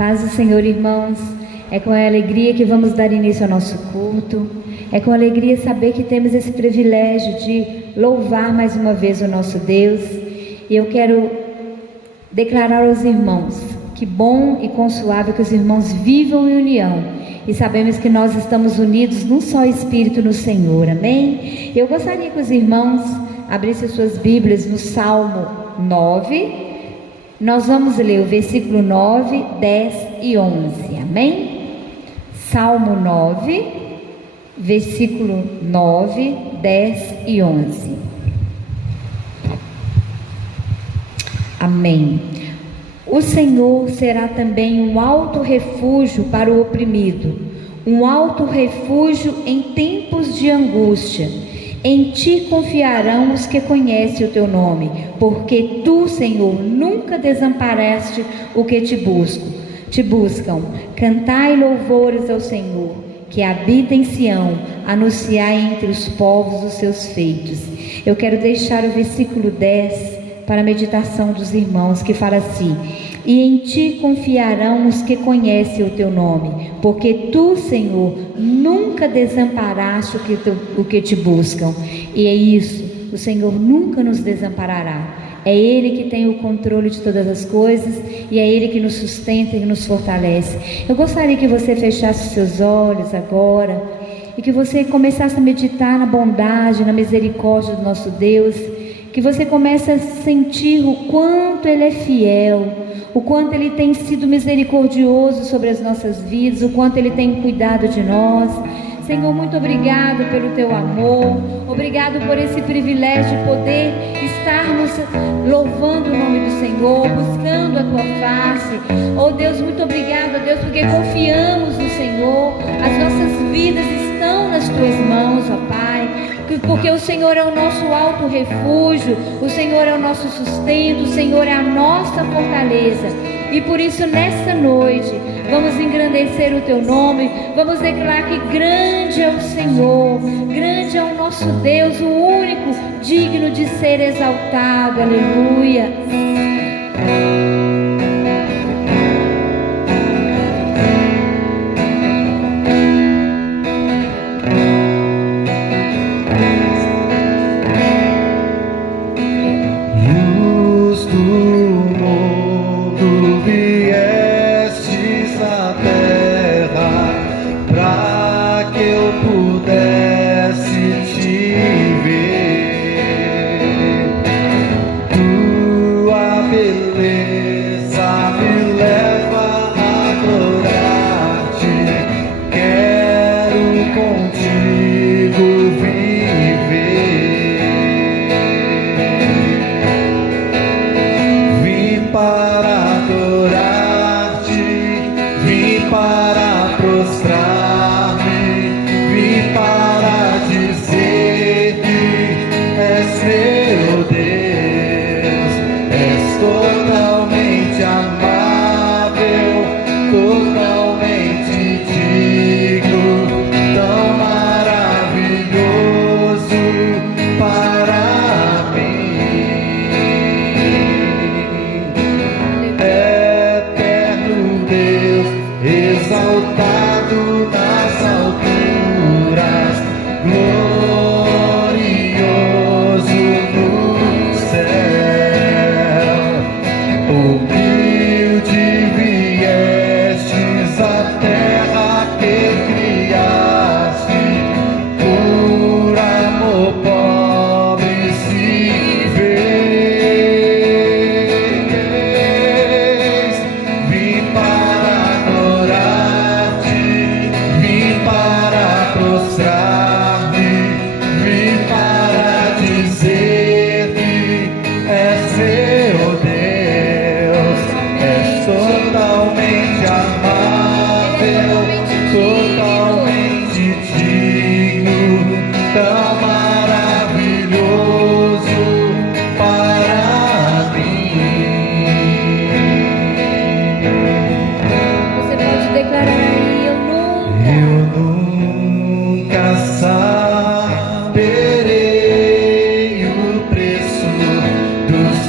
Paz do Senhor, irmãos. É com alegria que vamos dar início ao nosso culto. É com alegria saber que temos esse privilégio de louvar mais uma vez o nosso Deus. E eu quero declarar aos irmãos que bom e consuável que os irmãos vivam em união. E sabemos que nós estamos unidos num só Espírito no Senhor. Amém? Eu gostaria que os irmãos abrissem suas Bíblias no Salmo 9. Nós vamos ler o versículo 9, 10 e 11. Amém? Salmo 9, versículo 9, 10 e 11. Amém. O Senhor será também um alto refúgio para o oprimido, um alto refúgio em tempos de angústia. Em ti confiarão os que conhecem o teu nome, porque tu, Senhor, nunca desamparaste o que te buscam. Cantai louvores ao Senhor, que habita em Sião, anunciai entre os povos os seus feitos. Eu quero deixar o versículo 10 para a meditação dos irmãos, que fala assim: e em ti confiarão os que conhecem o teu nome, porque tu, Senhor, nunca desamparaste o que te buscam. E é isso, o Senhor nunca nos desamparará. É Ele que tem o controle de todas as coisas, e é Ele que nos sustenta e nos fortalece. Eu gostaria que você fechasse os seus olhos agora, e que você começasse a meditar na bondade, na misericórdia do nosso Deus, que você comece a sentir o quanto Ele é fiel, o quanto Ele tem sido misericordioso sobre as nossas vidas, o quanto Ele tem cuidado de nós. Senhor, muito obrigado pelo Teu amor, obrigado por esse privilégio de poder estarmos louvando o nome do Senhor, buscando a Tua face. Oh Deus, muito obrigado, Deus, porque confiamos no Senhor, as nossas vidas estão nas Tuas mãos, ó Pai, porque o Senhor é o nosso alto refúgio, o Senhor é o nosso sustento, o Senhor é a nossa fortaleza. E por isso nesta noite vamos engrandecer o Teu nome, vamos declarar que grande é o Senhor, grande é o nosso Deus, o único digno de ser exaltado. Aleluia.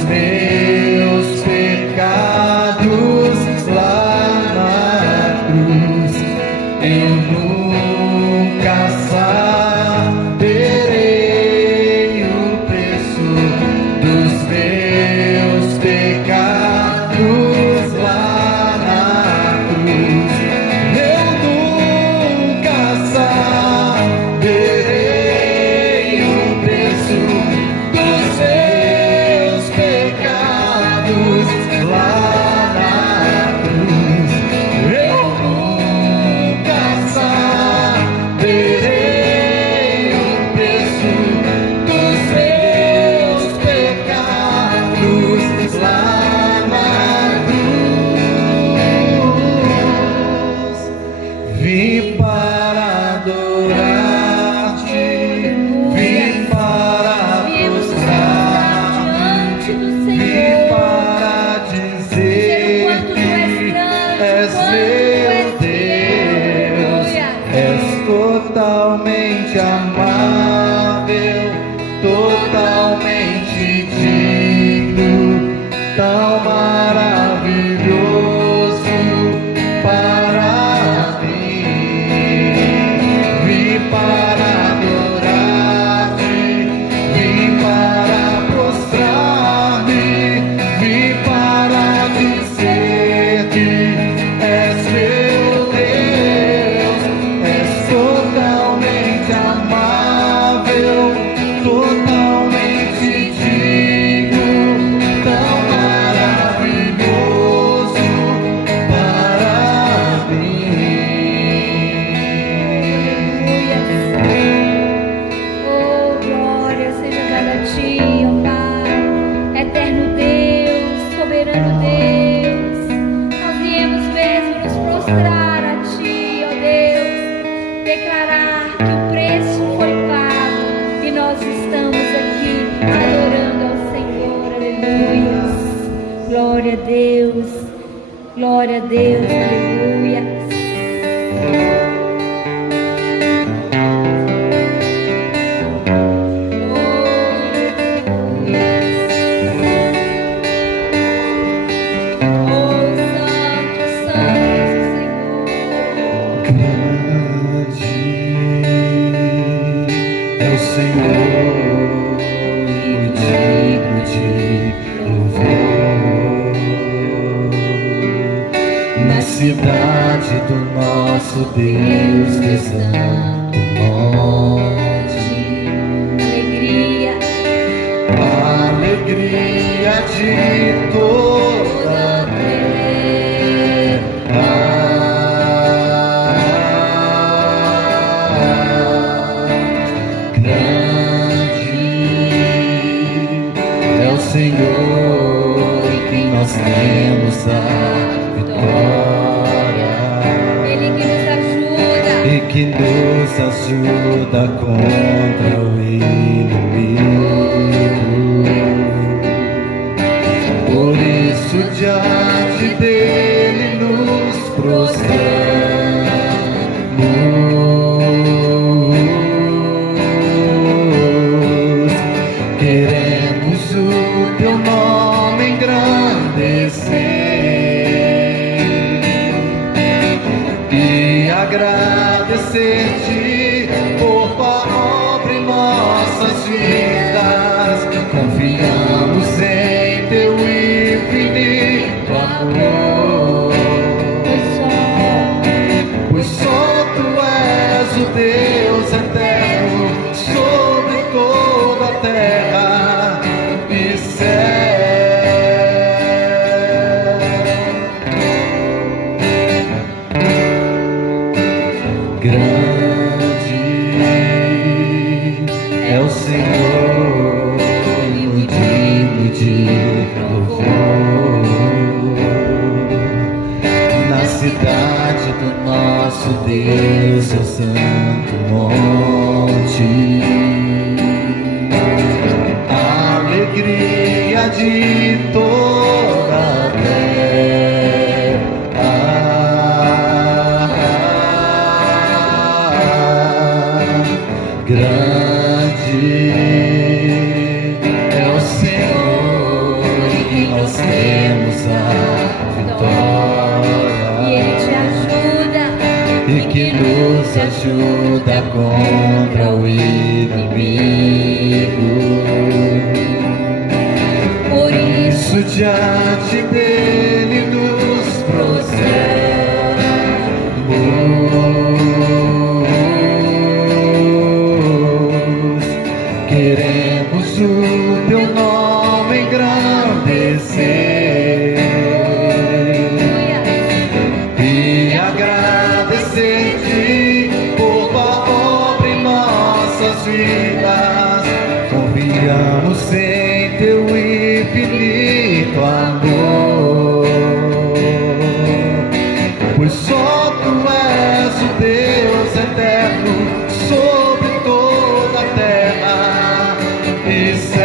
Meus pecados lá na mostrar a Ti, ó Deus, declarar que o preço foi pago e nós estamos aqui adorando ao Senhor. Aleluia. Glória a Deus. Glória a Deus. Aleluia. Cidade do nosso Deus, que santo monte. Alegria, alegria de toda a terra. Grande é o Senhor em quem nós temos a vitória. Que nos ajuda contra o inimigo. Por isso diante dele nos prostramos. Queremos o teu nome engrandecer e agradecer-te por tua obra em nossas vidas. Confiamos em teu infinito amor, pois só tu és o Deus eterno sobre toda a terra e céu. Grande é o Senhor e o digno de louvor. Na cidade do nosso Deus, seu santo monte. Alegria de toda a grande é o Senhor em quem nós temos a vitória. E Ele te ajuda. E que nos ajuda contra o inimigo. Por isso diante dele nos prostramos. Queremos o teu nome engrandecer e agradecer-te por tua obra em nossas vidas. Confiamos em teu infinito amor, pois só tu és o Deus eterno sobre toda a terra e céu.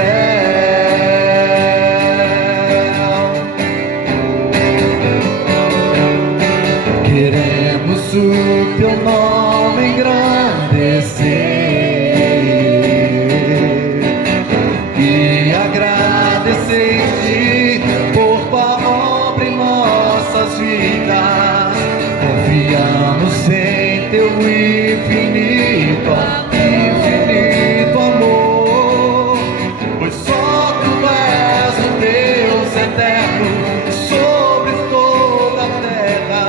Queremos o teu nome engrandecer e agradecer-te por tua obra em nossas vidas. Confiamos em teu infinito amor, pois só tu és o Deus eterno sobre toda a terra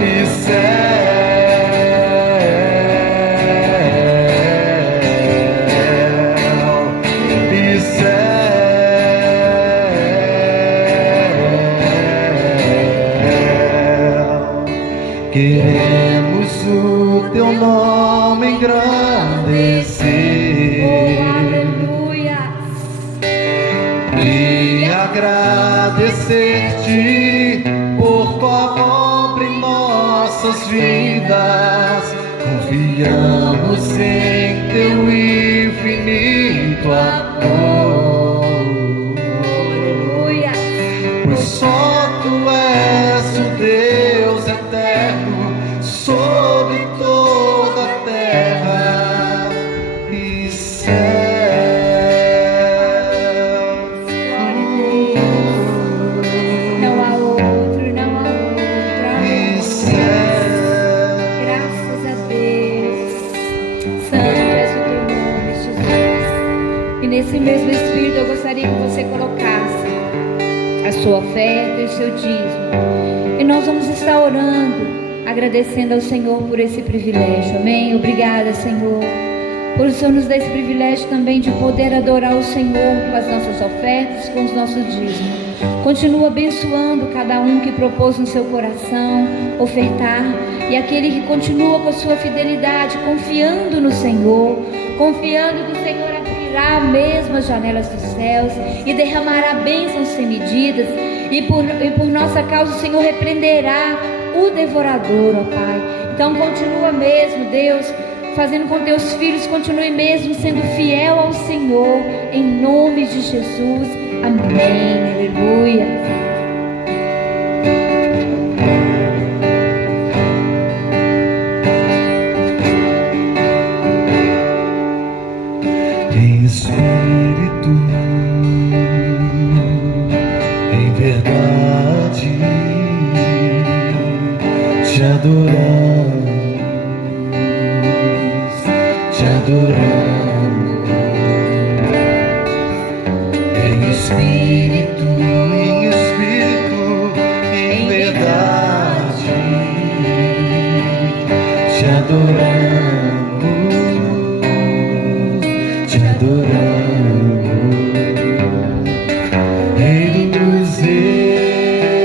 e queremos o teu nome engrandecer, aleluia, e agradecer-te por tua obra em nós. nossas vidas, confiamos em teu infinito amor. Aleluia. Pois só tu és o Deus eterno sobre toda a terra e céus. Não há outro, não há outro. E céus. Graças a Deus. Santo és o teu nome, Jesus. E nesse mesmo Espírito eu gostaria que você colocasse a sua oferta e o seu dízimo. E nós vamos estar orando, agradecendo ao Senhor por esse privilégio. Amém? Obrigada, Senhor, por o Senhor nos dar esse privilégio também de poder adorar o Senhor com as nossas ofertas, com os nossos dízimos. Continua abençoando cada um que propôs no seu coração ofertar, e aquele que continua com a sua fidelidade, confiando no Senhor, confiando que o Senhor abrirá mesmo as janelas dos céus e derramará bênçãos sem medidas, e por nossa causa o Senhor repreenderá o devorador, ó Pai. Então continua mesmo, Deus, fazendo com teus filhos, continue mesmo sendo fiel ao Senhor, em nome de Jesus. Amém. Aleluia. Em espírito, em verdade, te adoramos, te adoramos. Em espírito, em verdade, te adoramos, te adoramos. Rei dos reis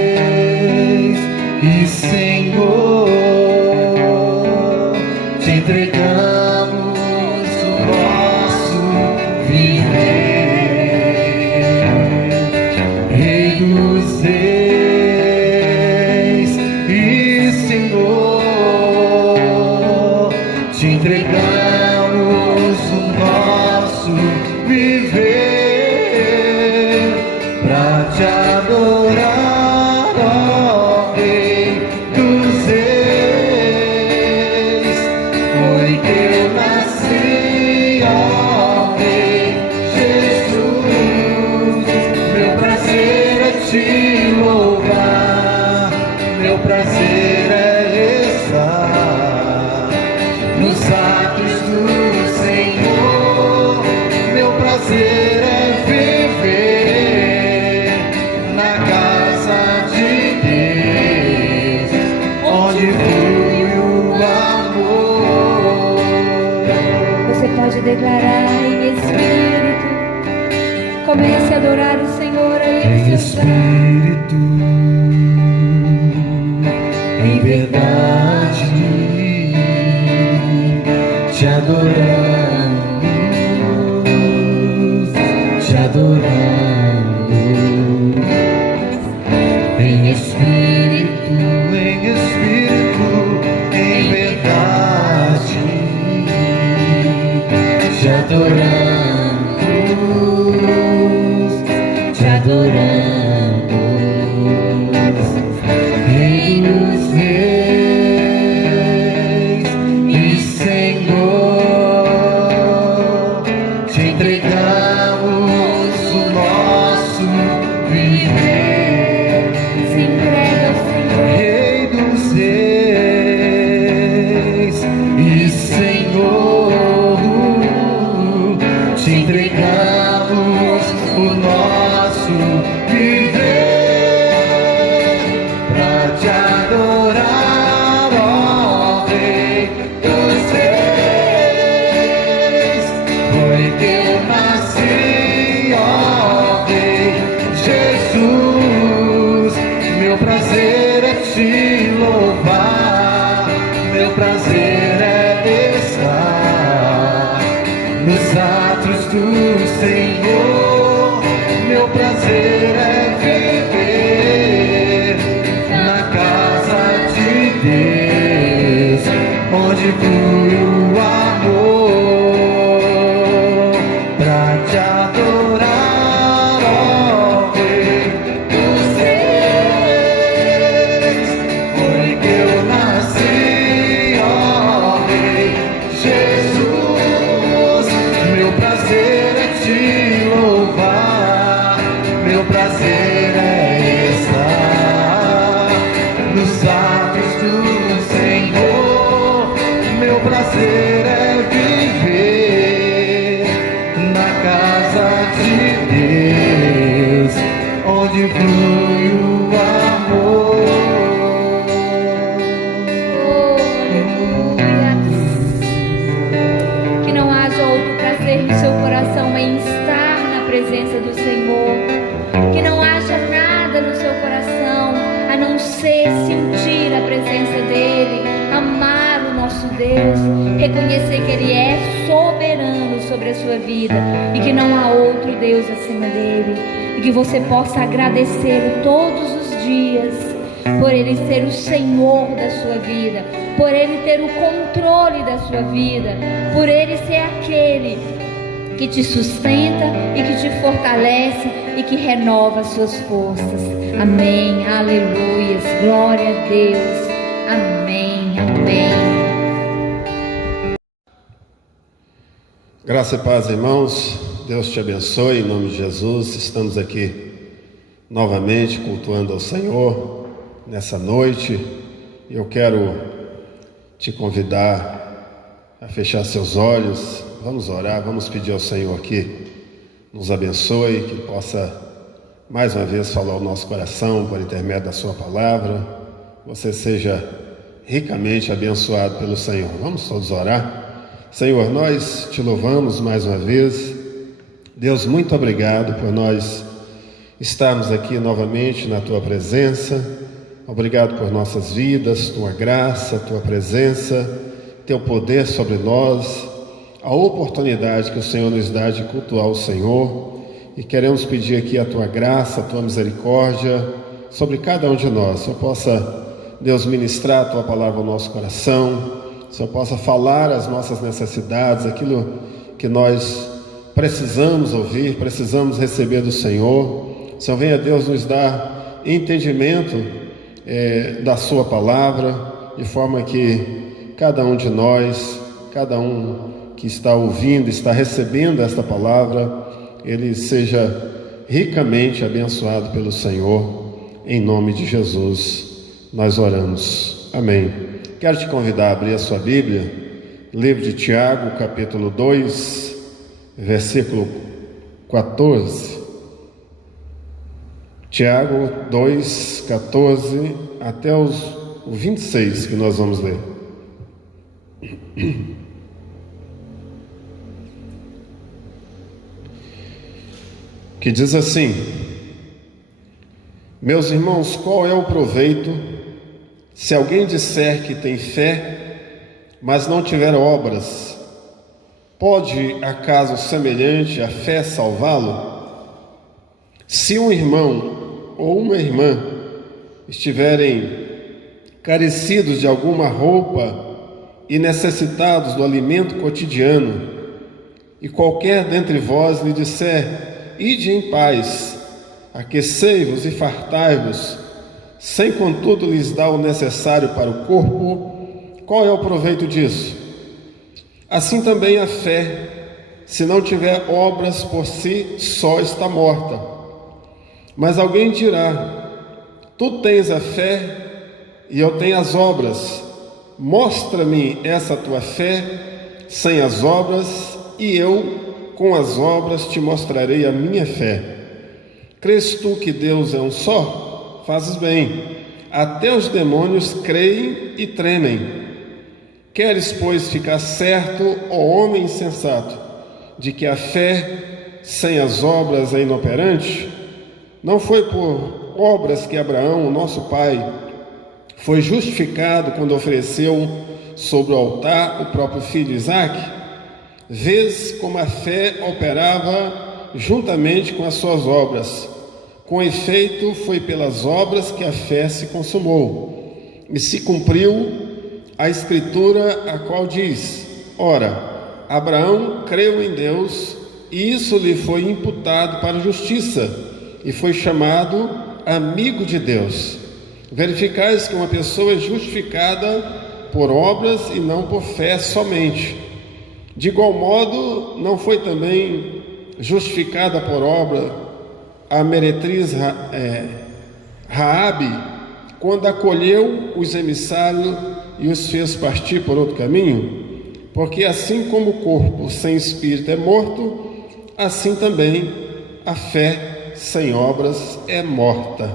e Senhor, te entregamos o nosso viver. Rei dos reis e Senhor, te entregamos o nosso viver pra te adorar, ó Rei dos reis. Foi que eu nasci, ó Rei Jesus. Meu prazer é te louvar, meu prazer é estar nos atos do Senhor. Meu prazer é viver na casa de Deus, onde flui o amor. Você pode declarar em espírito. Comece a adorar o Senhor aí Em no seu lar. espírito, em verdade, te adoramos, te adoramos. Em espírito, em verdade, te adoramos, te adoramos. Rei dos reis e Senhor, te entregamos o nosso viver. Se entrega ao Senhor. Rei dos reis e Senhor, te entregamos o nosso viver pra te adorar, ó Rei dos reis. Foi que eu nasci, ó Rei Jesus. Meu prazer é te louvar, meu prazer é estar nos atos do Senhor. Meu prazer é viver na casa de Deus. onde flui o amor, pra te adorar, ó Rei dos Reis. Foi que eu nasci, ó Rei Jesus. Meu prazer é te louvar, meu prazer é estar nos atos do Senhor. Meu prazer é viver na casa de Deus, onde flui o amor. Oh, aleluia. Que não haja outro prazer no seu coração em estar na presença do Senhor. Que não haja nada no seu coração a não ser sentir a presença dEle, amar o nosso Deus, reconhecer que Ele é soberano sobre a sua vida e que não há outro Deus acima dEle. E que você possa agradecê-lo todos os dias por Ele ser o Senhor da sua vida, por Ele ter o controle da sua vida, por Ele ser aquele que te sustenta e que te fortalece e que renova as suas forças. Amém, aleluias, glória a Deus, amém, amém. Graça e paz, irmãos. Deus te abençoe em nome de Jesus. Estamos aqui novamente cultuando ao Senhor nessa noite. E eu quero te convidar a fechar seus olhos. Vamos orar, vamos pedir ao Senhor que nos abençoe, que possa mais uma vez falar ao nosso coração por intermédio da sua palavra. Você seja ricamente abençoado pelo Senhor. Vamos todos orar. Senhor, nós te louvamos mais uma vez. Deus, muito obrigado por nós estarmos aqui novamente na tua presença. Obrigado por nossas vidas, tua graça, tua presença, teu poder sobre nós, a oportunidade que o Senhor nos dá de cultuar o Senhor. E queremos pedir aqui a tua graça, a tua misericórdia sobre cada um de nós. Que o Senhor possa, Deus, ministrar a tua palavra ao nosso coração. Que o Senhor possa falar as nossas necessidades, aquilo que nós precisamos ouvir, precisamos receber do Senhor. O Senhor venha, Deus, nos dar entendimento da sua palavra, de forma que cada um de nós, cada um que está ouvindo, está recebendo esta palavra, ele seja ricamente abençoado pelo Senhor. Em nome de Jesus nós oramos, amém. Quero te convidar a abrir a sua Bíblia, livro de Tiago, capítulo 2, versículo 14. Tiago 2, 14 até o 26, que nós vamos ler. Que diz assim: meus irmãos, qual é o proveito se alguém disser que tem fé, mas não tiver obras? Pode acaso semelhante a fé salvá-lo? Se um irmão ou uma irmã estiverem carecidos de alguma roupa e necessitados do alimento cotidiano, e qualquer dentre vós lhe disser: ide em paz, aquecei-vos e fartai-vos, sem contudo lhes dar o necessário para o corpo, qual é o proveito disso? Assim também a fé, se não tiver obras por si, só está morta. Mas alguém dirá: tu tens a fé e eu tenho as obras. Mostra-me essa tua fé sem as obras, e eu com as obras te mostrarei a minha fé. Crês tu que Deus é um só? Fazes bem. Até os demônios creem e tremem. Queres, pois, ficar certo, ó homem insensato, de que a fé sem as obras é inoperante? Não foi por obras que Abraão, nosso pai, foi justificado quando ofereceu sobre o altar o próprio filho Isaque? Vês como a fé operava juntamente com as suas obras. Com efeito, foi pelas obras que a fé se consumou e se cumpriu a Escritura, a qual diz: ora, Abraão creu em Deus, e isso lhe foi imputado para a justiça, e foi chamado amigo de Deus. Verificais que uma pessoa é justificada por obras e não por fé somente. De igual modo, não foi também justificada por obra a meretriz Raabe, quando acolheu os emissários e os fez partir por outro caminho? Porque assim como o corpo sem espírito é morto, assim também a fé sem obras é morta.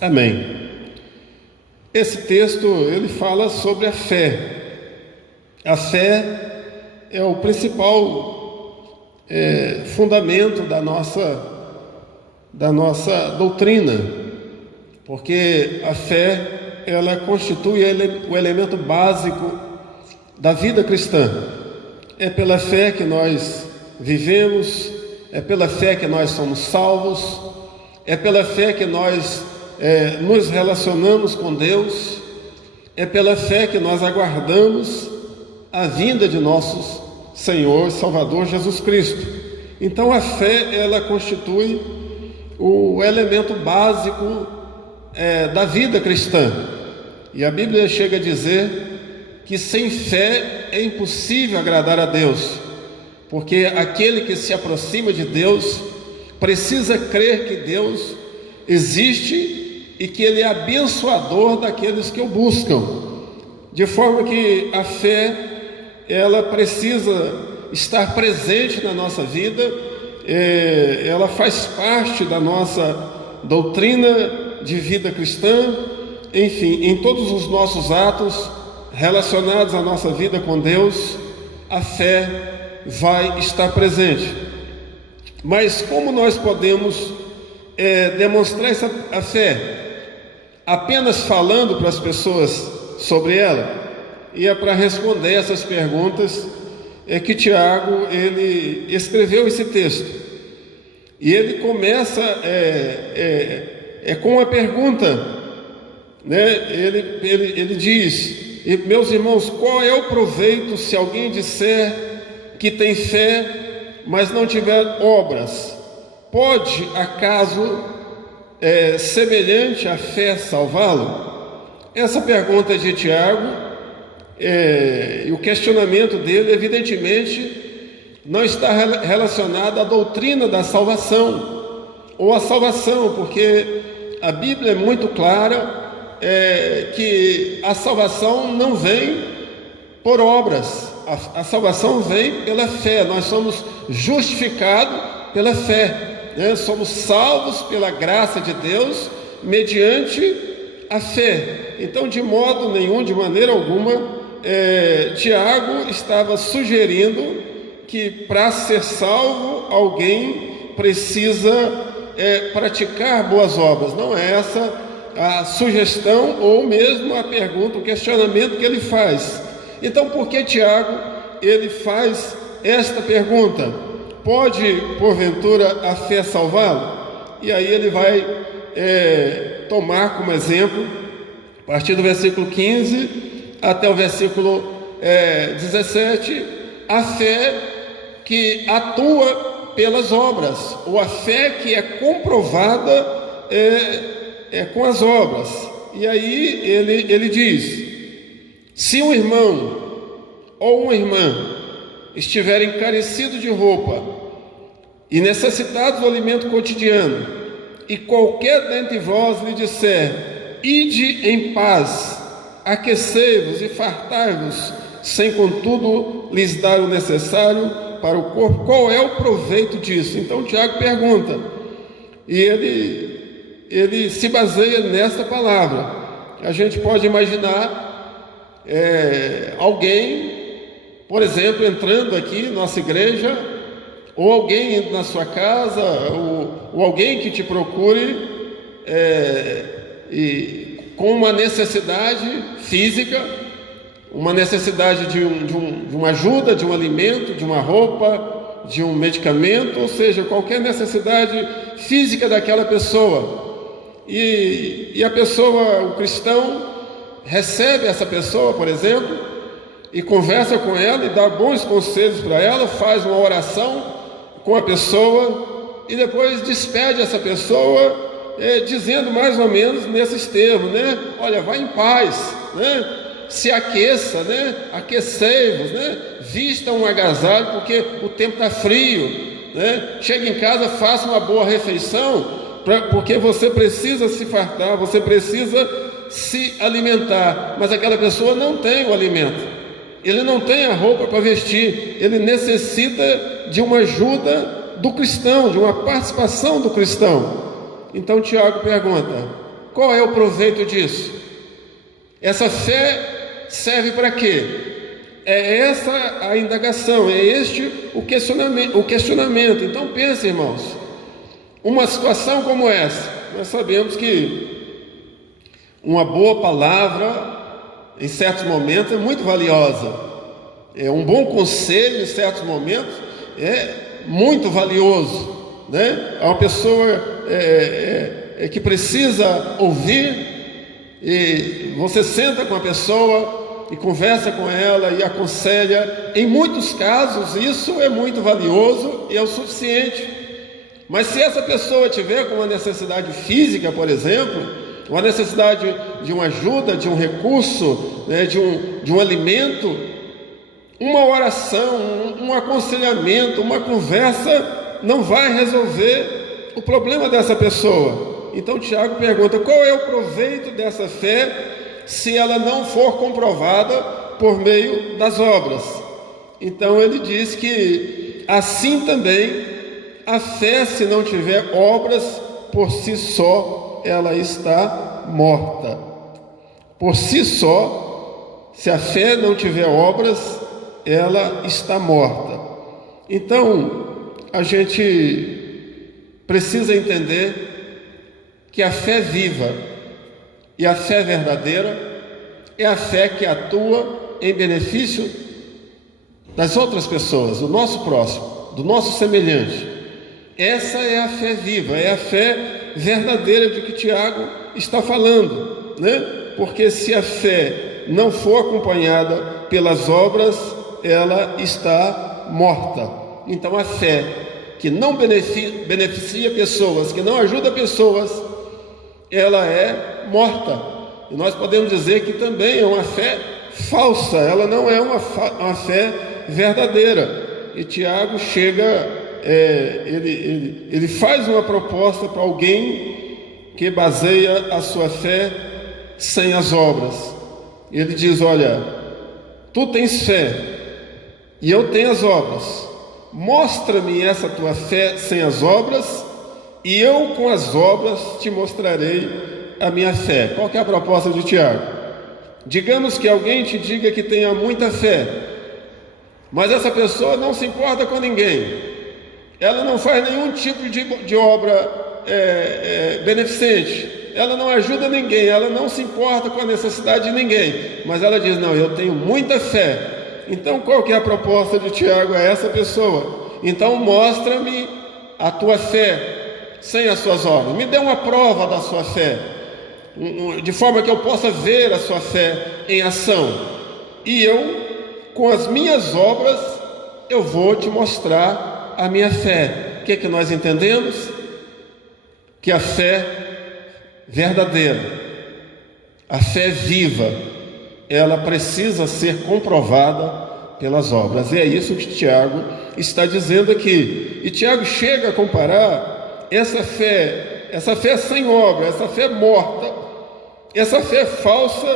Amém. Esse texto, ele fala sobre a fé. A fé é o principal fundamento da nossa doutrina, porque a fé, ela constitui o elemento básico da vida cristã. É pela fé que nós vivemos, é pela fé que nós somos salvos, é pela fé que nós nos relacionamos com Deus, é pela fé que nós aguardamos a vinda de nosso Senhor e Salvador Jesus Cristo. Então a fé, ela constitui o elemento básico da vida cristã. E a Bíblia chega a dizer que sem fé é impossível agradar a Deus, porque aquele que se aproxima de Deus precisa crer que Deus existe e que Ele é abençoador daqueles que o buscam, de forma que a fé, ela precisa estar presente na nossa vida, ela faz parte da nossa doutrina de vida cristã, enfim, em todos os nossos atos relacionados à nossa vida com Deus, a fé vai estar presente. Mas como nós podemos demonstrar a fé? Apenas falando para as pessoas sobre ela? E é para responder essas perguntas que Tiago, ele escreveu esse texto. E ele começa com uma pergunta, né? Ele diz: meus irmãos, qual é o proveito se alguém disser que tem fé, mas não tiver obras? Pode, acaso, semelhante à fé salvá-lo? Essa pergunta é de Tiago, e o questionamento dele, evidentemente, não está relacionado à doutrina da salvação, ou à salvação, porque a Bíblia é muito clara que a salvação não vem por obras, a salvação vem pela fé. Nós somos justificados pela fé. Somos salvos pela graça de Deus mediante a fé. Então, de modo nenhum, de maneira alguma, Tiago estava sugerindo que para ser salvo alguém precisa praticar boas obras. Não é essa a sugestão ou mesmo a pergunta, o questionamento que ele faz. Então, por que Tiago ele faz esta pergunta? Pode, porventura, a fé salvá-lo? E aí ele vai tomar como exemplo, a partir do versículo 15 até o versículo 17, a fé que atua pelas obras, ou a fé que é comprovada com as obras. E aí ele diz: se um irmão ou uma irmã estiverem carecidos de roupa e necessitados do alimento cotidiano, e qualquer dentre vós lhe disser: ide em paz, aquecei-vos e fartai-vos, sem contudo lhes dar o necessário para o corpo, qual é o proveito disso? Então Tiago pergunta, e ele se baseia nesta palavra. A gente pode imaginar alguém, por exemplo, entrando aqui na nossa igreja, ou alguém indo na sua casa, ou alguém que te procure com uma necessidade física, uma necessidade de uma ajuda, de um alimento, de uma roupa, de um medicamento, ou seja, qualquer necessidade física daquela pessoa. E a pessoa, o cristão, recebe essa pessoa, por exemplo, e conversa com ela e dá bons conselhos para ela, faz uma oração com a pessoa e depois despede essa pessoa, dizendo mais ou menos nesses termos, né? Olha, vá em paz, né? Se aqueça, né? Aquecei-vos, né? Vista um agasalho porque o tempo está frio, né? Chega em casa, faça uma boa refeição, porque você precisa se fartar, você precisa se alimentar, mas aquela pessoa não tem o alimento, ele não tem a roupa para vestir, ele necessita de uma ajuda do cristão, de uma participação do cristão. Então Tiago pergunta: qual é o proveito disso? Essa fé serve para quê? É essa a indagação, é este o questionamento. Então pense, irmãos, uma situação como essa, nós sabemos que uma boa palavra em certos momentos é muito valiosa, um bom conselho em certos momentos é muito valioso, né? É uma pessoa que precisa ouvir, e você senta com a pessoa e conversa com ela e aconselha. Em muitos casos isso é muito valioso e é o suficiente. Mas se essa pessoa tiver com uma necessidade física, por exemplo, uma necessidade de uma ajuda, de um recurso, né, de um alimento, uma oração, um aconselhamento, uma conversa não vai resolver o problema dessa pessoa. Então Tiago pergunta: qual é o proveito dessa fé se ela não for comprovada por meio das obras? Então ele diz que assim também a fé, se não tiver obras, por si só ela está morta. Por si só, se a fé não tiver obras, ela está morta. Então, a gente precisa entender que a fé viva e a fé verdadeira é a fé que atua em benefício das outras pessoas, do nosso próximo, do nosso semelhante. Essa é a fé viva, é a fé verdadeira de que Tiago está falando, né? Porque se a fé não for acompanhada pelas obras, ela está morta. Então a fé que não beneficia pessoas, que não ajuda pessoas, ela é morta. E nós podemos dizer que também é uma fé falsa, ela não é uma fé verdadeira. E Tiago chega, ele faz uma proposta para alguém que baseia a sua fé sem as obras. Ele diz: olha, tu tens fé e eu tenho as obras, mostra-me essa tua fé sem as obras, e eu com as obras te mostrarei a minha fé. Qual que é a proposta de Tiago? Digamos que alguém te diga que tenha muita fé, mas essa pessoa não se importa com ninguém, ela não faz nenhum tipo de obra beneficente, ela não ajuda ninguém, ela não se importa com a necessidade de ninguém, mas ela diz: não, eu tenho muita fé. Então qual que é a proposta de Tiago a essa pessoa? Então mostra-me a tua fé sem as suas obras, me dê uma prova da sua fé, de forma que eu possa ver a sua fé em ação, e eu, com as minhas obras, eu vou te mostrar a minha fé. O que é que nós entendemos? Que a fé verdadeira, a fé viva, ela precisa ser comprovada pelas obras. E é isso que Tiago está dizendo aqui. E Tiago chega a comparar essa fé sem obra, essa fé morta, essa fé falsa,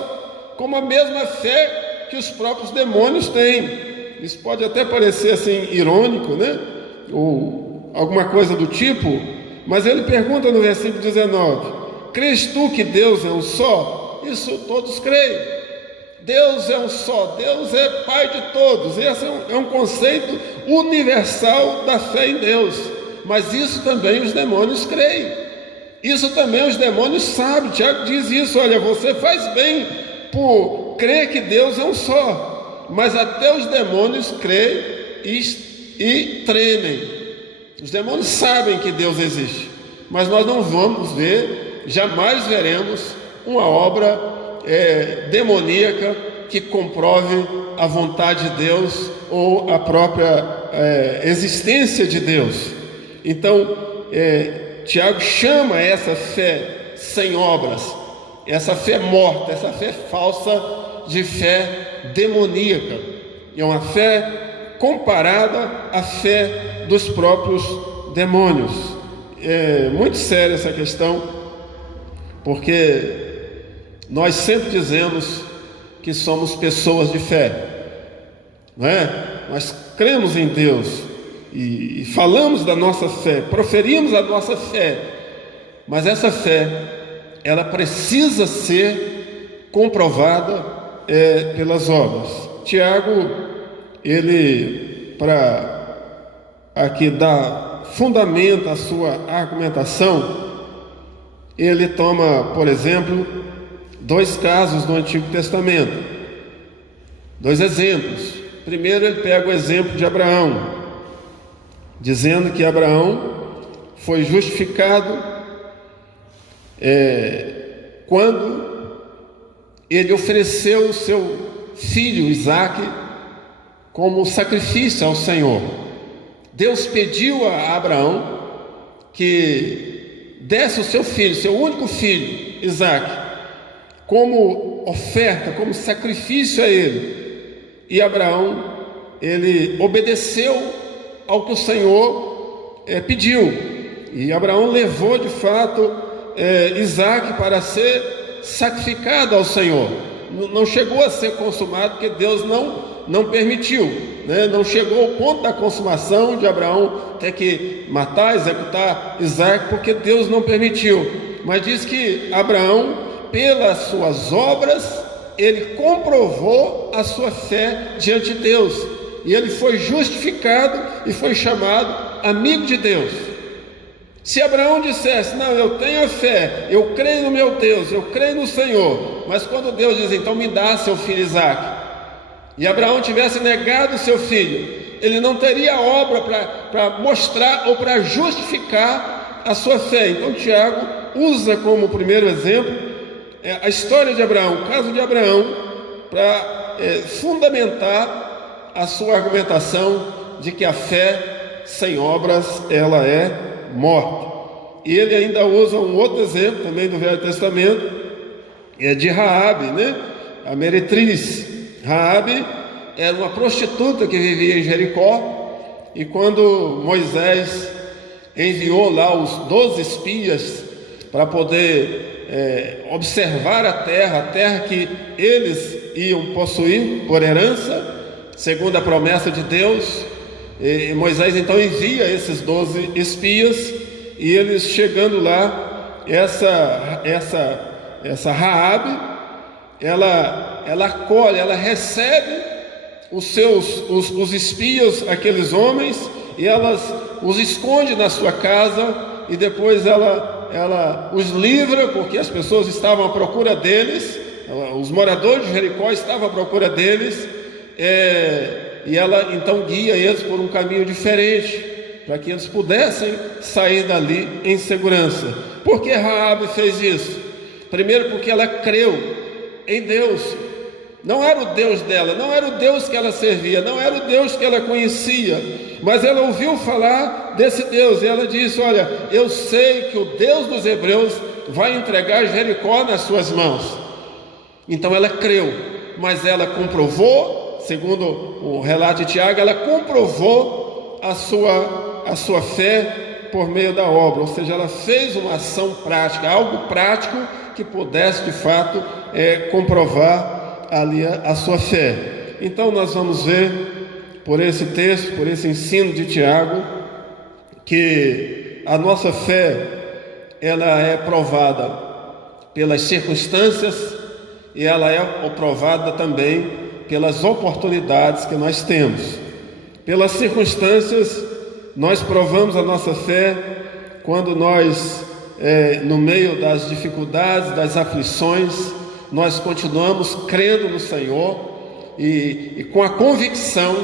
como a mesma fé que os próprios demônios têm. Isso pode até parecer assim irônico, né? Ou alguma coisa do tipo, mas ele pergunta no versículo 19: crês tu que Deus é um só? Isso todos creem. Deus é um só, Deus é Pai de todos. Esse é um conceito universal da fé em Deus. Mas isso também os demônios creem, isso também os demônios sabem. Tiago diz isso: olha, você faz bem por crer que Deus é um só, mas até os demônios creem e tremem. Os demônios sabem que Deus existe, mas nós não vamos ver, jamais veremos uma obra demoníaca que comprove a vontade de Deus ou a própria existência de Deus. Então, Tiago chama essa fé sem obras, essa fé morta, essa fé falsa, de fé demoníaca. É uma fé comparada à fé dos próprios demônios. É muito séria essa questão, porque nós sempre dizemos que somos pessoas de fé, não é? Nós cremos em Deus e falamos da nossa fé, proferimos a nossa fé, mas essa fé, ela precisa ser comprovada pelas obras. Tiago, ele, para aqui dar fundamento à sua argumentação, ele toma, por exemplo, 2 casos do Antigo Testamento, 2 exemplos. Primeiro, ele pega o exemplo de Abraão, dizendo que Abraão foi justificado quando ele ofereceu o seu filho Isaque como sacrifício ao Senhor. Deus pediu a Abraão que desse o seu filho, seu único filho, Isaque, como oferta, como sacrifício a ele. E Abraão, ele obedeceu ao que o Senhor pediu. E Abraão levou de fato Isaque para ser sacrificado ao Senhor. Não chegou a ser consumado, porque Deus não permitiu, né? Não chegou ao ponto da consumação de Abraão ter que matar, executar Isaque, porque Deus não permitiu. Mas diz que Abraão, pelas suas obras, ele comprovou a sua fé diante de Deus, e ele foi justificado e foi chamado amigo de Deus. Se Abraão dissesse: não, eu tenho a fé, eu creio no meu Deus, eu creio no Senhor, mas quando Deus diz: então me dá seu filho Isaque, e Abraão tivesse negado o seu filho, ele não teria obra para mostrar ou para justificar a sua fé. Então Tiago usa como primeiro exemplo a história de Abraão, o caso de Abraão, para fundamentar a sua argumentação de que a fé sem obras, ela é morte. E ele ainda usa um outro exemplo também do Velho Testamento, de Raabe, né? A meretriz. Raabe era uma prostituta que vivia em Jericó, e quando Moisés enviou lá os 12 espias para poder observar a terra que eles iam possuir por herança, segundo a promessa de Deus, e Moisés então envia esses 12 espias, e eles chegando lá, essa Raabe, ela acolhe, ela recebe os espias, aqueles homens, e elas os esconde na sua casa, e depois ela os livra, porque as pessoas estavam à procura deles, os moradores de Jericó estavam à procura deles, e ela então guia eles por um caminho diferente, para que eles pudessem sair dali em segurança. Por que Raabe fez isso? Primeiro, porque ela creu em Deus. Não era o Deus dela, não era o Deus que ela servia, não era o Deus que ela conhecia, mas ela ouviu falar desse Deus, e ela disse: olha, eu sei que o Deus dos hebreus vai entregar Jericó nas suas mãos. Então ela creu, mas ela comprovou, segundo o relato de Tiago, ela comprovou a sua fé por meio da obra, ou seja, ela fez uma ação prática, algo prático que pudesse de fato comprovar ali a sua fé. Então nós vamos ver por esse texto, por esse ensino de Tiago, que a nossa fé, ela é provada pelas circunstâncias, e ela é provada também pelas oportunidades que nós temos. Pelas circunstâncias, nós provamos a nossa fé quando nós, no meio das dificuldades, das aflições, nós continuamos crendo no Senhor e com a convicção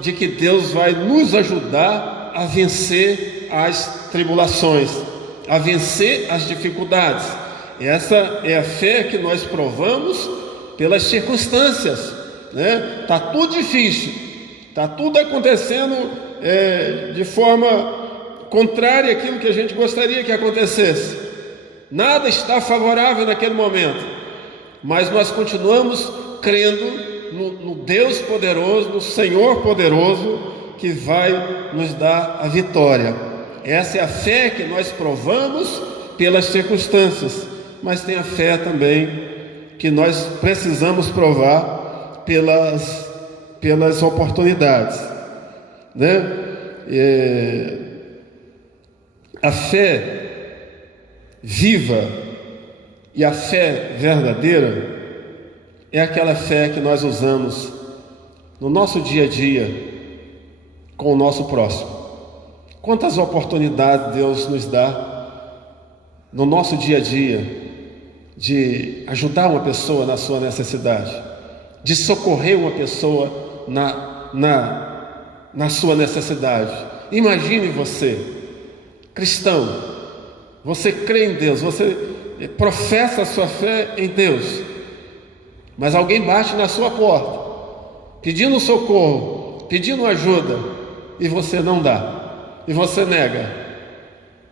de que Deus vai nos ajudar a vencer as tribulações, a vencer as dificuldades. Essa é a fé que nós provamos pelas circunstâncias, né? Está tudo difícil, está tudo acontecendo de forma contrária àquilo que a gente gostaria que acontecesse. Nada está favorável naquele momento, mas nós continuamos crendo no Deus poderoso, no Senhor poderoso, que vai nos dar a vitória. Essa é a fé que nós provamos pelas circunstâncias, mas tem a fé também que nós precisamos provar pelas oportunidades, né? A fé viva e a fé verdadeira é aquela fé que nós usamos no nosso dia a dia com o nosso próximo. Quantas oportunidades Deus nos dá no nosso dia a dia de ajudar uma pessoa na sua necessidade, de socorrer uma pessoa na sua necessidade. Imagine você, cristão, você crê em Deus, você professa a sua fé em Deus, mas alguém bate na sua porta, pedindo socorro, pedindo ajuda, e você não dá, e você nega.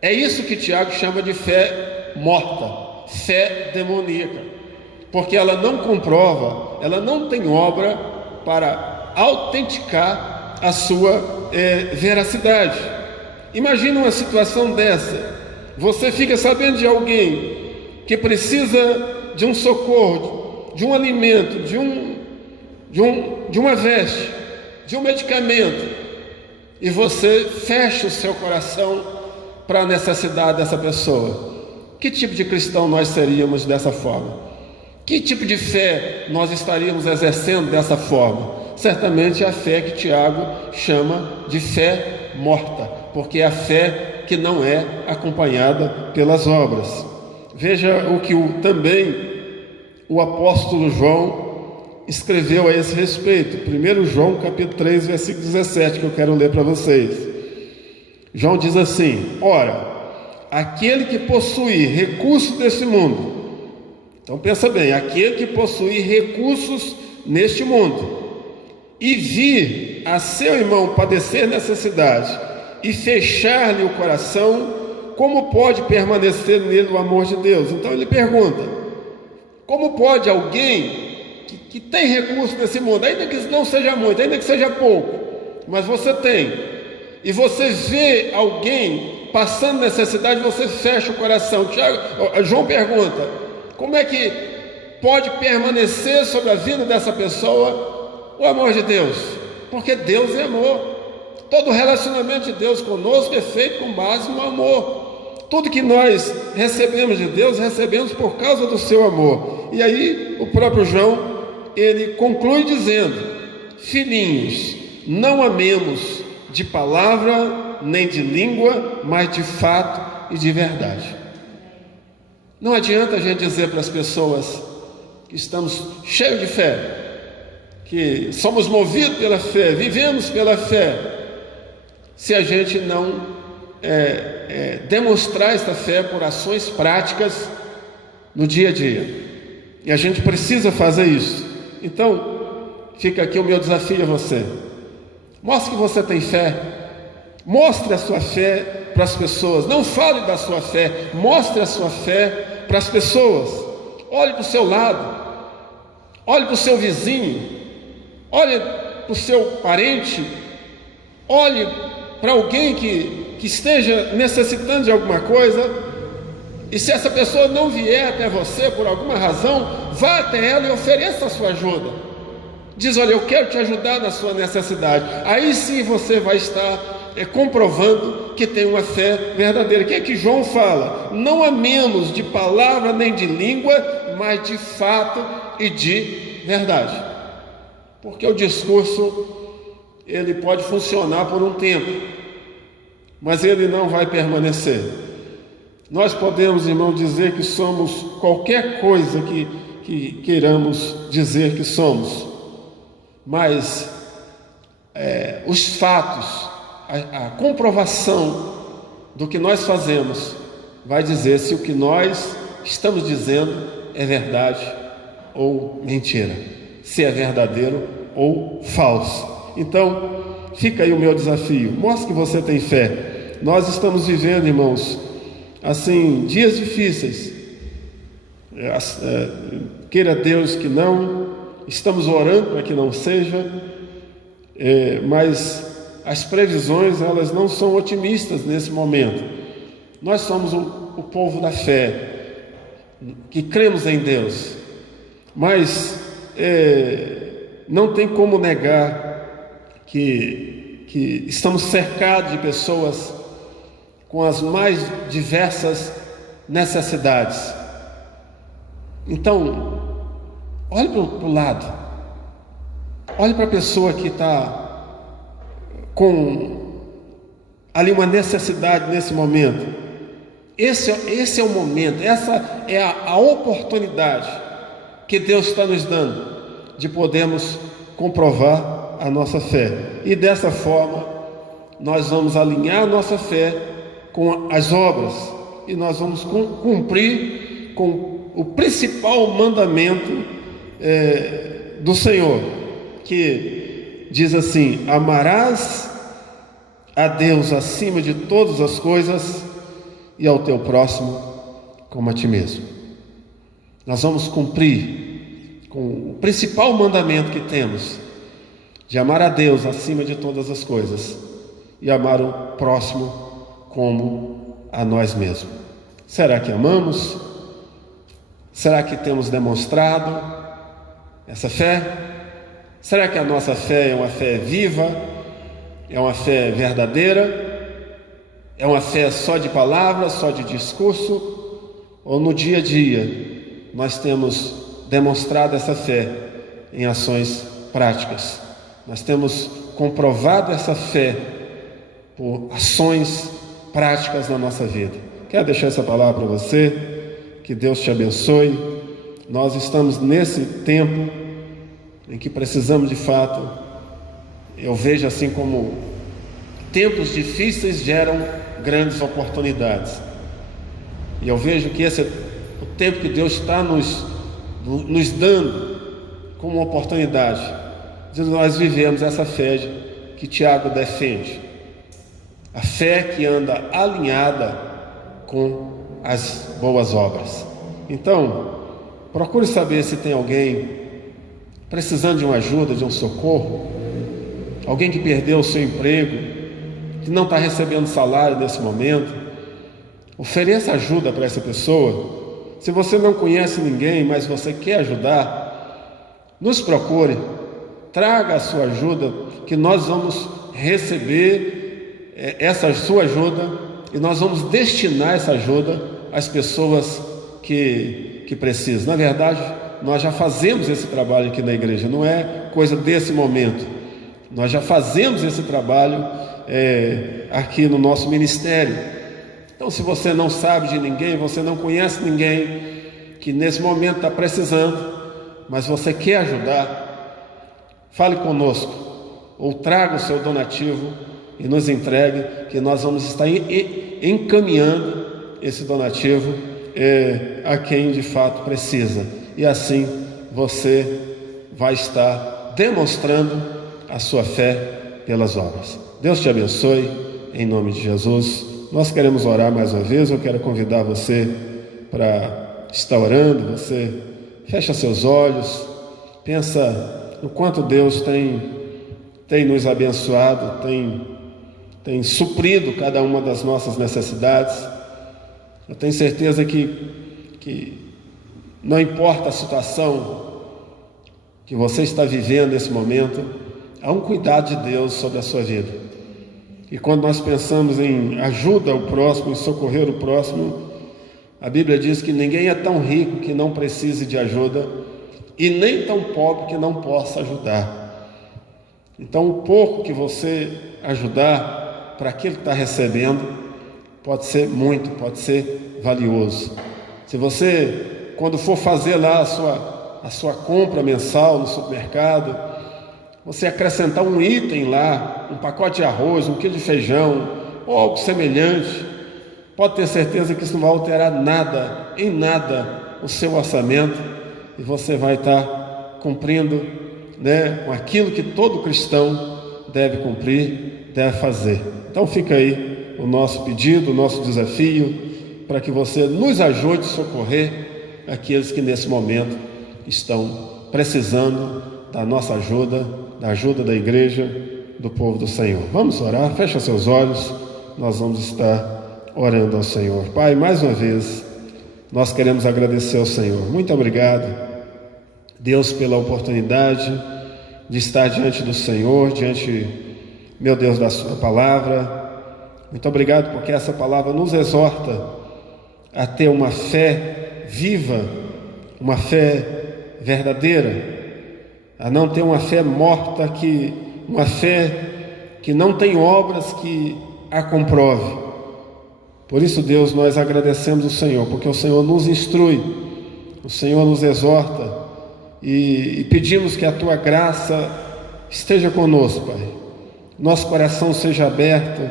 É isso que Tiago chama de fé morta, fé demoníaca, porque ela não comprova, ela não tem obra para autenticar a sua veracidade. Imagina uma situação dessa. Você fica sabendo de alguém que precisa de um socorro, de um alimento, de uma veste, de um medicamento, e você fecha o seu coração para a necessidade dessa pessoa. Que tipo de cristão nós seríamos dessa forma? Que tipo de fé nós estaríamos exercendo dessa forma? Certamente a fé que Tiago chama de fé morta, porque é a fé que não é acompanhada pelas obras. Veja o que também o apóstolo João escreveu a esse respeito. 1 João capítulo 3, versículo 17, que eu quero ler para vocês. João diz assim: ora, aquele que possui recursos desse mundo, então pensa bem, aquele que possui recursos neste mundo, e vir a seu irmão padecer necessidade, e fechar-lhe o coração, como pode permanecer nele o amor de Deus? Então ele pergunta: como pode alguém que tem recurso nesse mundo, ainda que não seja muito, ainda que seja pouco, mas você tem, e você vê alguém passando necessidade, você fecha o coração? João pergunta: como é que pode permanecer sobre a vida dessa pessoa o amor de Deus? Porque Deus é amor. Todo relacionamento de Deus conosco é feito com base no amor. Tudo que nós recebemos de Deus, recebemos por causa do seu amor. E aí o próprio João, ele conclui dizendo: filhinhos, não amemos de palavra nem de língua, mas de fato e de verdade. Não adianta a gente dizer para as pessoas que estamos cheios de fé, que somos movidos pela fé, vivemos pela fé, se a gente não demonstrar esta fé por ações práticas no dia a dia. E a gente precisa fazer isso. Então, fica aqui o meu desafio a você. Mostre que você tem fé. Mostre a sua fé para as pessoas. Não fale da sua fé, mostre a sua fé para as pessoas. Olhe para o seu lado, olhe para o seu vizinho, olhe para o seu parente, olhe para alguém que esteja necessitando de alguma coisa, e se essa pessoa não vier até você por alguma razão, vá até ela e ofereça a sua ajuda. Diz: olha, eu quero te ajudar na sua necessidade. Aí sim você vai estar comprovando que tem uma fé verdadeira. O que é que João fala? Não amemos de palavra nem de língua, mas de fato e de verdade. Porque o discurso, ele pode funcionar por um tempo, mas ele não vai permanecer. Nós podemos, irmão, dizer que somos qualquer coisa que queiramos dizer que somos, mas os fatos, a comprovação do que nós fazemos vai dizer se o que nós estamos dizendo é verdade ou mentira, se é verdadeiro ou falso. Então, fica aí o meu desafio, mostre que você tem fé. Nós estamos vivendo, irmãos, assim, dias difíceis, queira Deus que não, estamos orando para que não seja, mas as previsões, elas não são otimistas nesse momento. Nós somos o povo da fé, que cremos em Deus, mas não tem como negar que estamos cercados de pessoas com as mais diversas necessidades. Então, olhe para o lado, olhe para a pessoa que está com ali uma necessidade nesse momento. Esse é o momento, essa é a oportunidade que Deus está nos dando de podermos comprovar a nossa fé. E dessa forma, nós vamos alinhar a nossa fé com as obras e nós vamos cumprir com o principal mandamento do Senhor, que diz assim: amarás a Deus acima de todas as coisas e ao teu próximo como a ti mesmo. Nós vamos cumprir com o principal mandamento que temos, de amar a Deus acima de todas as coisas e amar o próximo como a nós mesmos. Será que amamos? Será que temos demonstrado essa fé? Será que a nossa fé é uma fé viva? É uma fé verdadeira? É uma fé só de palavras, só de discurso? Ou no dia a dia nós temos demonstrado essa fé em ações práticas? Nós temos comprovado essa fé por ações práticas na nossa vida. Quero deixar essa palavra para você, que Deus te abençoe. Nós estamos nesse tempo em que precisamos de fato, eu vejo assim como tempos difíceis geram grandes oportunidades. E eu vejo que esse é o tempo que Deus está nos dando como uma oportunidade de nós vivemos essa fé que Tiago defende. A fé que anda alinhada com as boas obras. Então, procure saber se tem alguém precisando de uma ajuda, de um socorro, alguém que perdeu o seu emprego, que não está recebendo salário nesse momento. Ofereça ajuda para essa pessoa. Se você não conhece ninguém, mas você quer ajudar, nos procure, traga a sua ajuda, que nós vamos receber essa sua ajuda e nós vamos destinar essa ajuda às pessoas que precisam. Na verdade, nós já fazemos esse trabalho aqui na igreja, não é coisa desse momento. Nós já fazemos esse trabalho aqui no nosso ministério. Então, se você não sabe de ninguém, você não conhece ninguém que nesse momento está precisando, mas você quer ajudar, fale conosco, ou traga o seu donativo e nos entregue, que nós vamos estar encaminhando esse donativo a quem de fato precisa. E assim você vai estar demonstrando a sua fé pelas obras. Deus te abençoe, em nome de Jesus. Nós queremos orar mais uma vez. Eu quero convidar você para estar orando. Você fecha seus olhos, pensa no quanto Deus tem nos abençoado, tem suprido cada uma das nossas necessidades. Eu tenho certeza que não importa a situação que você está vivendo nesse momento, há um cuidado de Deus sobre a sua vida. E quando nós pensamos em ajuda ao próximo, em socorrer o próximo, a Bíblia diz que ninguém é tão rico que não precise de ajuda e nem tão pobre que não possa ajudar. Então, o pouco que você ajudar para aquele que está recebendo pode ser muito, pode ser valioso. Se você, quando for fazer lá a sua compra mensal no supermercado, você acrescentar um item lá, um pacote de arroz, um quilo de feijão ou algo semelhante, pode ter certeza que isso não vai alterar nada em nada o seu orçamento, e você vai estar cumprindo, com aquilo que todo cristão deve cumprir, deve fazer. Então fica aí o nosso pedido, o nosso desafio, para que você nos ajude a socorrer aqueles que nesse momento estão precisando da nossa ajuda, da ajuda da igreja, do povo do Senhor. Vamos orar, fecha seus olhos, nós vamos estar orando ao Senhor. Pai, mais uma vez, nós queremos agradecer ao Senhor. Muito obrigado, Deus, pela oportunidade de estar diante do Senhor, diante, meu Deus, da sua palavra. Muito obrigado porque essa palavra nos exorta a ter uma fé viva, uma fé verdadeira, a não ter uma fé morta, uma fé que não tem obras que a comprove. Por isso, Deus, nós agradecemos o Senhor, porque o Senhor nos instrui, o Senhor nos exorta, e pedimos que a Tua graça esteja conosco, Pai. Nosso coração seja aberto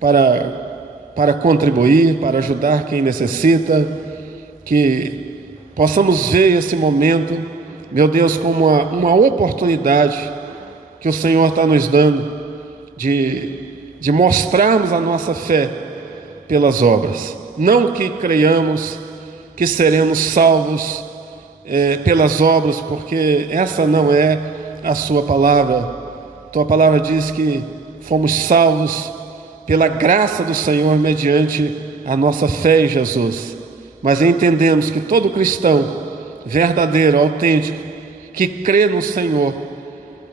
para contribuir, para ajudar quem necessita, que possamos ver esse momento, meu Deus, como uma oportunidade que o Senhor está nos dando de mostrarmos a nossa fé pelas obras. Não que creiamos que seremos salvos pelas obras, porque essa não é a sua palavra. Tua palavra diz que fomos salvos pela graça do Senhor mediante a nossa fé em Jesus. Mas entendemos que todo cristão verdadeiro, autêntico, que crê no Senhor,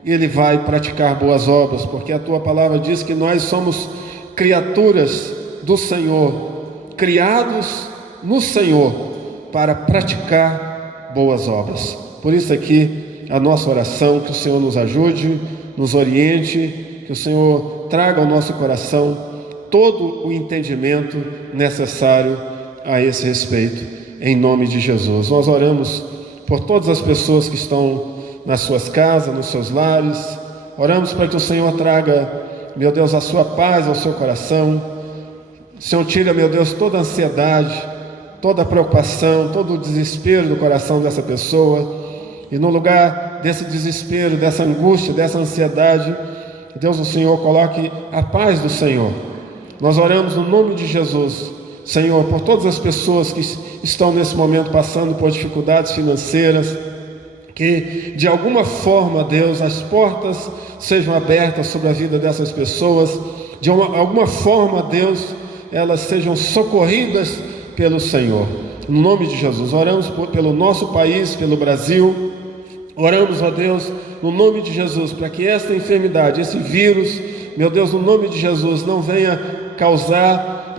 ele vai praticar boas obras, porque a tua palavra diz que nós somos criaturas do Senhor, criados no Senhor para praticar boas obras. Por isso aqui a nossa oração, que o Senhor nos ajude, nos oriente, que o Senhor traga ao nosso coração todo o entendimento necessário a esse respeito, em nome de Jesus. Nós oramos por todas as pessoas que estão nas suas casas, nos seus lares. Oramos para que o Senhor traga, meu Deus, a sua paz ao seu coração. O Senhor tira, meu Deus, toda a ansiedade, toda a preocupação, todo o desespero do coração dessa pessoa. E no lugar desse desespero, dessa angústia, dessa ansiedade, Deus, o Senhor coloque a paz do Senhor. Nós oramos no nome de Jesus, Senhor, por todas as pessoas que estão nesse momento passando por dificuldades financeiras, que de alguma forma, Deus, as portas sejam abertas sobre a vida dessas pessoas, de alguma forma, Deus, elas sejam socorridas pelo Senhor. No nome de Jesus, oramos pelo nosso país, pelo Brasil. Oramos, ó Deus, no nome de Jesus, para que esta enfermidade, esse vírus, meu Deus, no nome de Jesus, não venha causar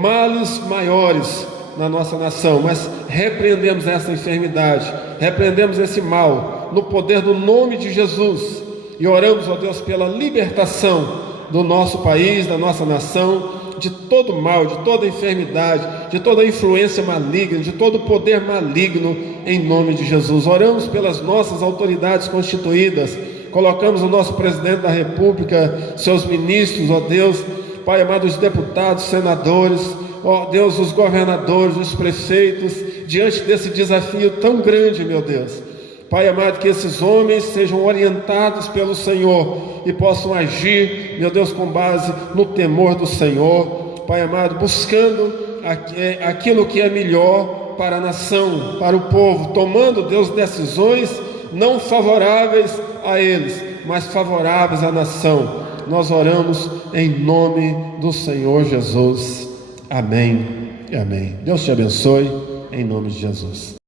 males maiores na nossa nação, mas repreendemos essa enfermidade, repreendemos esse mal, no poder do nome de Jesus, e oramos, ó Deus, pela libertação do nosso país, da nossa nação, de todo mal, de toda enfermidade, de toda influência maligna, de todo poder maligno, em nome de Jesus. Oramos pelas nossas autoridades constituídas, colocamos o nosso presidente da República, seus ministros, ó Deus, Pai amado, os deputados, senadores, ó Deus, os governadores, os prefeitos, diante desse desafio tão grande, meu Deus. Pai amado, que esses homens sejam orientados pelo Senhor e possam agir, meu Deus, com base no temor do Senhor. Pai amado, buscando aquilo que é melhor para a nação, para o povo, tomando, Deus, decisões não favoráveis a eles, mas favoráveis à nação. Nós oramos em nome do Senhor Jesus. Amém e amém. Deus te abençoe, em nome de Jesus.